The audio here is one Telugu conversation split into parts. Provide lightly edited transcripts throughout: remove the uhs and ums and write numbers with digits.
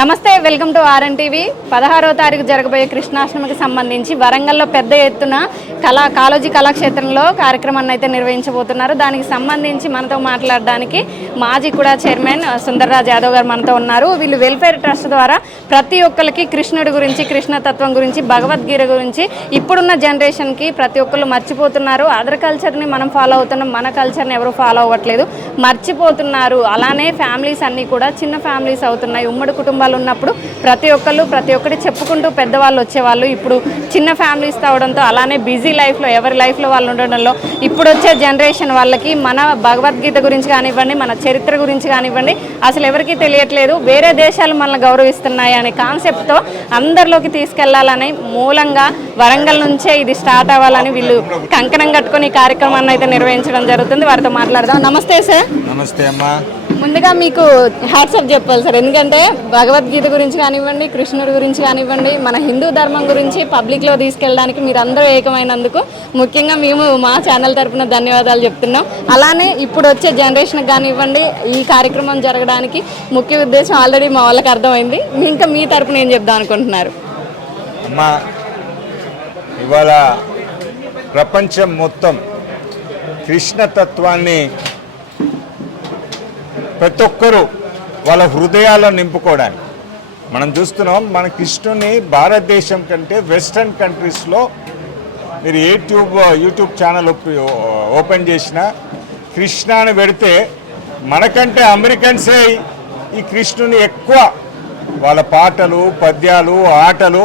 నమస్తే, వెల్కమ్ టు ఆర్ఎన్ టీవీ. 16వ తారీఖు జరగబోయే కృష్ణాష్టమికి సంబంధించి వరంగల్లో పెద్ద ఎత్తున కాళోజీ కళాక్షేత్రంలో కార్యక్రమాన్ని అయితే నిర్వహించబోతున్నారు. దానికి సంబంధించి మనతో మాట్లాడడానికి మాజీ కూడా చైర్మన్ సుందర్రాజ్ యాదవ్ గారు మనతో ఉన్నారు. వీళ్ళు వెల్ఫేర్ ట్రస్ట్ ద్వారా ప్రతి ఒక్కరికి కృష్ణుడి గురించి, కృష్ణతత్వం గురించి, భగవద్గీత గురించి ఇప్పుడున్న జనరేషన్కి ప్రతి ఒక్కరు మర్చిపోతున్నారు. అదర్ కల్చర్ని మనం ఫాలో అవుతున్నాం, మన కల్చర్ని ఎవరు ఫాలో అవ్వట్లేదు, మర్చిపోతున్నారు. అలానే ఫ్యామిలీస్ అన్నీ కూడా చిన్న ఫ్యామిలీస్ అవుతున్నాయి. ఉమ్మడి కుటుంబాలు ఉన్నప్పుడు ప్రతి ఒక్కటి చెప్పుకుంటూ పెద్దవాళ్ళు వచ్చేవాళ్ళు. ఇప్పుడు చిన్న ఫ్యామిలీస్ అవడంతో అలానే బిజీ లైఫ్లో ఎవరి లైఫ్లో వాళ్ళు ఉండడంలో ఇప్పుడు వచ్చే జనరేషన్ వాళ్ళకి మన భగవద్గీత గురించి కానివ్వండి, మన చరిత్ర గురించి కానివ్వండి అసలు ఎవరికీ తెలియట్లేదు. వేరే దేశాలు మనల్ని గౌరవిస్తున్నాయి అనే కాన్సెప్ట్తో అందరిలోకి తీసుకెళ్లాలని మూలంగా వరంగల్ నుంచే ఇది స్టార్ట్ అవ్వాలని వీళ్ళు కంకణం కట్టుకొని ఈ కార్యక్రమాన్ని అయితే నిర్వహించడం జరుగుతుంది. వారితో మాట్లాడదాం. నమస్తే సార్. నమస్తే అమ్మా. ముందుగా మీకు హ్యాట్సప్ చెప్పాలి సార్, ఎందుకంటే భగవద్గీత గురించి కానివ్వండి, కృష్ణుడి గురించి కానివ్వండి, మన హిందూ ధర్మం గురించి పబ్లిక్లో తీసుకెళ్ళడానికి మీరు అందరూ ఏకమైనందుకు ముఖ్యంగా మేము మా ఛానల్ తరఫున ధన్యవాదాలు చెప్తున్నాం. అలానే ఇప్పుడు వచ్చే జనరేషన్కి కానివ్వండి ఈ కార్యక్రమం జరగడానికి ముఖ్య ఉద్దేశం ఆల్రెడీ మా వాళ్ళకి అర్థమైంది. ఇంకా మీ తరఫున ఏం చెప్దాం అనుకుంటున్నారు? అమ్మా, ఇవాళ ప్రపంచం మొత్తం కృష్ణతత్వాన్ని ప్రతి ఒక్కరూ వాళ్ళ హృదయాల్లో నింపుకోవడానికి మనం చూస్తున్నాం. మన కృష్ణుని భారతదేశం కంటే వెస్ట్రన్ కంట్రీస్లో మీరు యూట్యూబ్ ఛానల్ ఓపెన్ చేసిన కృష్ణాని పెడితే మనకంటే అమెరికన్సే ఈ కృష్ణుని ఎక్కువ వాళ్ళ పాటలు, పద్యాలు, ఆటలు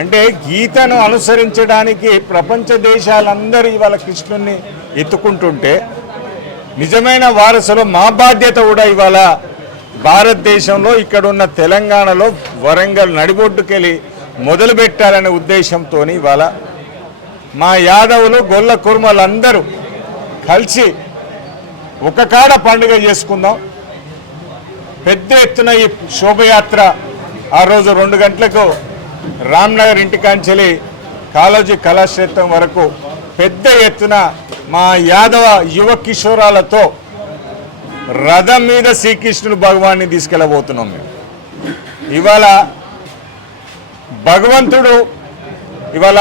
అంటే గీతను అనుసరించడానికి ప్రపంచ దేశాలందరూ ఇవాళ కృష్ణుని ఎత్తుకుంటుంటే నిజమైన వారసులు మా బాధ్యత కూడా ఇవాళ భారతదేశంలో ఇక్కడున్న తెలంగాణలో వరంగల్ నడిబొడ్డుకెళ్ళి మొదలు పెట్టాలనే ఉద్దేశంతో ఇవాళ మా యాదవులు, గొల్ల కుర్మలందరూ కలిసి ఒక కాడ పండుగ చేసుకుందాం. పెద్ద ఎత్తున ఈ శోభయాత్ర ఆ రోజు 2 గంటలకు రామ్నగర్ ఇంటికాంచెలి కాళోజీ కళాక్షేత్రం వరకు పెద్ద ఎత్తున మా యాదవ యువ కిషోరాలతో రథం మీద శ్రీకృష్ణుడు భగవాన్ని తీసుకెళ్ళబోతున్నాం. మేము ఇవాళ భగవంతుడు ఇవాళ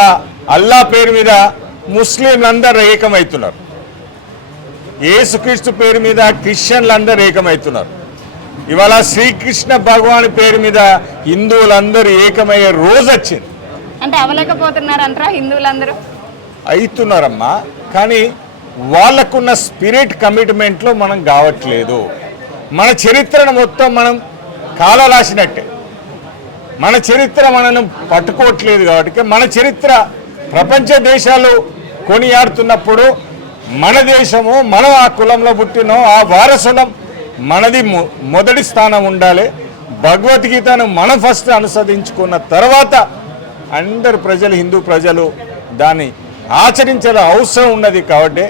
అల్లా పేరు మీద ముస్లింలందరూ ఏకమవుతున్నారు, యేసుక్రీస్తు పేరు మీద క్రిస్టియన్లందరూ ఏకమవుతున్నారు. ఇవాళ శ్రీకృష్ణ భగవాన్ పేరు మీద హిందువులందరూ ఏకమయ్యే రోజు వచ్చింది. అంటే అవలేకపోతున్నారంటారా హిందువులందరూ? అవుతున్నారమ్మా, కానీ వాళ్ళకున్న స్పిరిట్ కమిట్మెంట్లో మనం కావట్లేదు. మన చరిత్రను మొత్తం మనం కాలరాసినట్టే, మన చరిత్ర మనను పట్టుకోవట్లేదు. కాబట్టి మన చరిత్ర ప్రపంచ దేశాలు కొనియాడుతున్నప్పుడు మన దేశము, మనం ఆ కులంలో పుట్టినో ఆ వారసులం మనది మొదటి స్థానం ఉండాలి. భగవద్గీతను మనం ఫస్ట్ అనుసరించుకున్న తర్వాత అందరు ప్రజలు, హిందూ ప్రజలు దాన్ని ఆచరించాల అవసరం ఉన్నది. కాబట్టి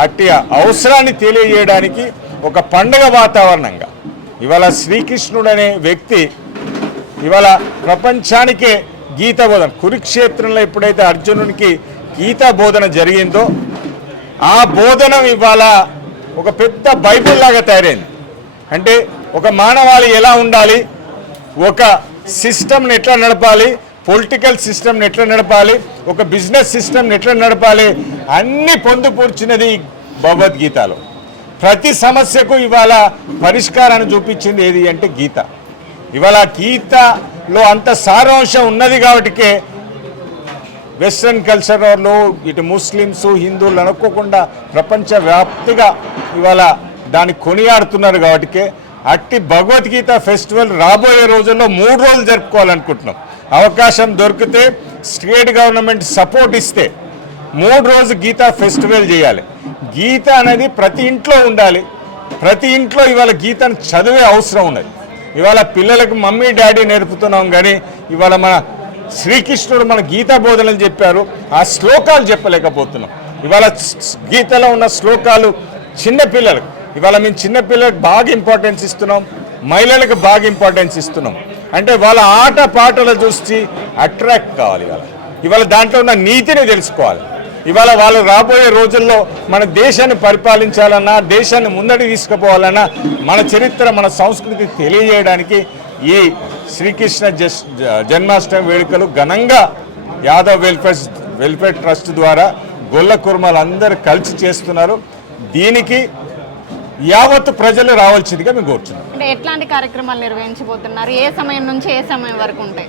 అట్టి అవసరాన్ని తెలియజేయడానికి ఒక పండుగ వాతావరణంగా ఇవాళ శ్రీకృష్ణుడు అనే వ్యక్తి ఇవాళ ప్రపంచానికే గీతా బోధన, కురుక్షేత్రంలో ఎప్పుడైతే అర్జునునికి గీతా బోధన జరిగిందో ఆ బోధన ఇవాళ ఒక పెద్ద బైబిల్ లాగా తయారైంది. అంటే ఒక మానవాళి ఎలా ఉండాలి, ఒక సిస్టమ్ని ఎట్లా నడపాలి, పొలిటికల్ సిస్టమ్ని ఎట్లా నడపాలి, ఒక బిజినెస్ సిస్టమ్ని ఎట్లా నడపాలి అన్నీ పొందుపూర్చినది భగవద్గీతలో. ప్రతి సమస్యకు ఇవాళ పరిష్కారాన్ని చూపించింది ఏది అంటే గీత. ఇవాళ గీతలో అంత సారాంశం ఉన్నది కాబట్టికే వెస్ట్రన్ కల్చర్లో ఇటు ముస్లిమ్స్, హిందువులు అనుకోకుండా ప్రపంచవ్యాప్తిగా ఇవాళ దాన్ని కొనియాడుతున్నారు. కాబట్టికే అట్టి భగవద్గీత ఫెస్టివల్ రాబోయే రోజుల్లో 3 రోజులు జరుపుకోవాలనుకుంటున్నాం. అవకాశం దొరికితే స్టేట్ గవర్నమెంట్ సపోర్ట్ ఇస్తే 3 రోజు గీతా ఫెస్టివల్ చేయాలి. గీత అనేది ప్రతి ఇంట్లో ఉండాలి. ప్రతి ఇంట్లో ఇవాళ గీతను చదివే అవసరం ఉన్నది. ఇవాళ పిల్లలకు మమ్మీ డాడీ నేర్పుతున్నాం, కానీ ఇవాళ మన శ్రీకృష్ణుడు మన గీతా బోధనలు చెప్పారు, ఆ శ్లోకాలు చెప్పలేకపోతున్నాం. ఇవాళ గీతలో ఉన్న శ్లోకాలు చిన్నపిల్లలకు ఇవాళ మేము చిన్నపిల్లలకు బాగా ఇంపార్టెన్స్ ఇస్తున్నాం, మహిళలకు బాగా ఇంపార్టెన్స్ ఇస్తున్నాం. అంటే వాళ్ళ ఆట పాటలు చూసి అట్రాక్ట్ కావాలి. ఇవాళ దాంట్లో ఉన్న నీతిని తెలుసుకోవాలి. ఇవాళ వాళ్ళు రాబోయే రోజుల్లో మన దేశాన్ని పరిపాలించాలన్నా, దేశాన్ని ముందడి తీసుకుపోవాలన్నా మన చరిత్ర, మన సంస్కృతి తెలియజేయడానికి ఈ శ్రీకృష్ణ జన్మాష్టమి వేడుకలు ఘనంగా యాదవ్ వెల్ఫేర్ ట్రస్ట్ ద్వారా గొల్ల కుర్మలు అందరూ కలిసి చేస్తున్నారు. దీనికి యావత్ ప్రజలు రావాల్సిందిగా మేము కోరుచున్నాం. అంటే ఎట్లాంటి కార్యక్రమాలు నిర్వహించబోతున్నారు? ఏ సమయం నుంచి ఏ సమయం వరకు ఉంటాయి?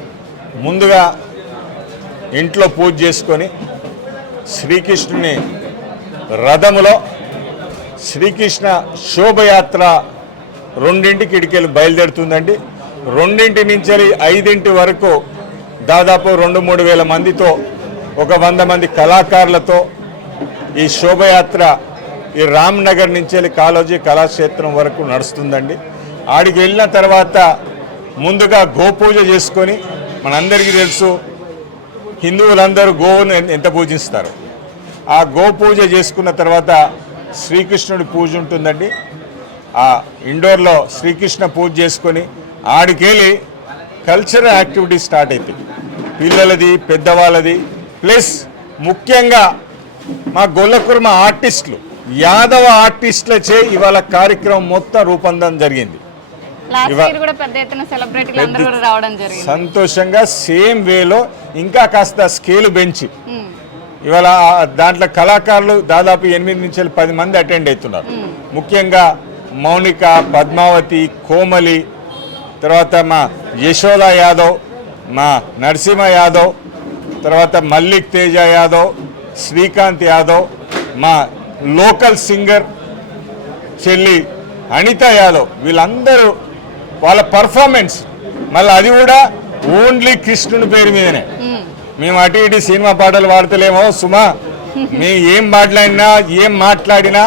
ముందుగా ఇంట్లో పూజ చేసుకొని శ్రీకృష్ణుని రథములో శ్రీకృష్ణ శోభయాత్ర 2ంటికి ఇడికెళ్ళి బయలుదేరుతుందండి. 2 నుంచి 5 వరకు దాదాపు 2-3 వేల మందితో, 100 మంది కళాకారులతో ఈ శోభయాత్ర ఈ రామ్నగర్ నుంచి కాళోజీ కళాక్షేత్రం వరకు నడుస్తుందండి. ఆడికి వెళ్ళిన తర్వాత ముందుగా గోపూజ చేసుకొని, మనందరికీ తెలుసు హిందువులందరూ గోవును ఎంత పూజిస్తారు. ఆ గోపూజ చేసుకున్న తర్వాత శ్రీకృష్ణుడి పూజ ఉంటుందండి. ఆ ఇండోర్లో శ్రీకృష్ణ పూజ చేసుకొని ఆడికెళ్ళి కల్చరల్ యాక్టివిటీ స్టార్ట్ అవుతాయి. పిల్లలది, పెద్దవాళ్ళది, ప్లస్ ముఖ్యంగా మా గొల్లకుర్మ ఆర్టిస్టులు, యాదవ ఆర్టిస్టులచే ఇవాళ కార్యక్రమం మొత్తం రూపొందడం జరిగింది. సంతోషంగా సేమ్ వేలో ఇంకా కాస్త స్కేల్ పెంచి ఇవాళ దాంట్లో కళాకారులు దాదాపు 8 నుంచి 10 మంది అటెండ్ అవుతున్నారు. ముఖ్యంగా మౌనిక, పద్మావతి, కోమలి, తర్వాత మా యశోద యాదవ్, మా నరసింహ యాదవ్, తర్వాత మల్లిక్ తేజ యాదవ్, శ్రీకాంత్ యాదవ్, మా లోకల్ సింగర్ చెల్లి అనిత యాదవ్, వీళ్ళందరూ వాళ్ళ పర్ఫార్మెన్స్ మళ్ళీ అది కూడా ఓన్లీ కృష్ణుని పేరు మీదనే. మేము అటు ఇటు సినిమా పాటలు పాడతలేమో సుమా, మేము ఏం మాట్లాడినా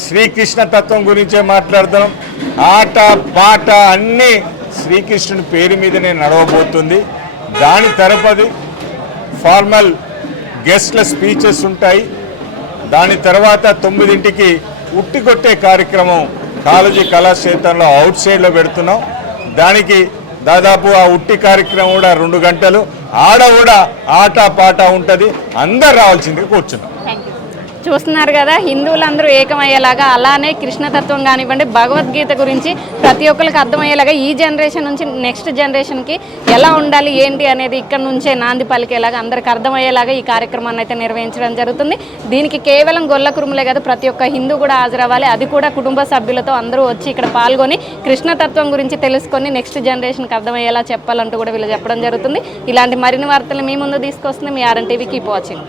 శ్రీకృష్ణ తత్వం గురించే మాట్లాడతాం. ఆట పాట అన్నీ శ్రీకృష్ణుని పేరు మీదనే నడవబోతుంది. దాని తరపది ఫార్మల్ గెస్ట్ల స్పీచెస్ ఉంటాయి. దాని తర్వాత 9ంటికి ఉట్టి కొట్టే కార్యక్రమం కాళోజీ కళాక్షేత్రంలో అవుట్ సైడ్లో పెడుతున్నాం. దానికి దాదాపు ఆ ఉట్టి కార్యక్రమం కూడా 2 గంటలు, ఆడ కూడా ఆట పాట ఉంటుంది. అందరు రావాల్సిందిగా కూర్చున్నాం. చూస్తున్నారు కదా, హిందువులందరూ ఏకమయ్యేలాగా, అలానే కృష్ణతత్వం కానివ్వండి, భగవద్గీత గురించి ప్రతి ఒక్కరికి అర్థమయ్యేలాగా ఈ జనరేషన్ నుంచి నెక్స్ట్ జనరేషన్కి ఎలా ఉండాలి ఏంటి అనేది ఇక్కడ నుంచే నాంది పలికేలాగా అందరికి అర్థమయ్యేలాగా ఈ కార్యక్రమాన్ని అయితే నిర్వహించడం జరుగుతుంది. దీనికి కేవలం గొల్ల కురుములే కాదు, ప్రతి ఒక్క హిందూ కూడా హాజరవ్వాలి. అది కూడా కుటుంబ సభ్యులతో అందరూ వచ్చి ఇక్కడ పాల్గొని కృష్ణతత్వం గురించి తెలుసుకొని నెక్స్ట్ జనరేషన్కి అర్థమయ్యేలా చెప్పాలంటూ కూడా వీళ్ళు చెప్పడం జరుగుతుంది. ఇలాంటి మరిన్ని వార్తలు మీ ముందు తీసుకొస్తుంది మీ ఆర్ఎన్ టీవీ. Keep watching.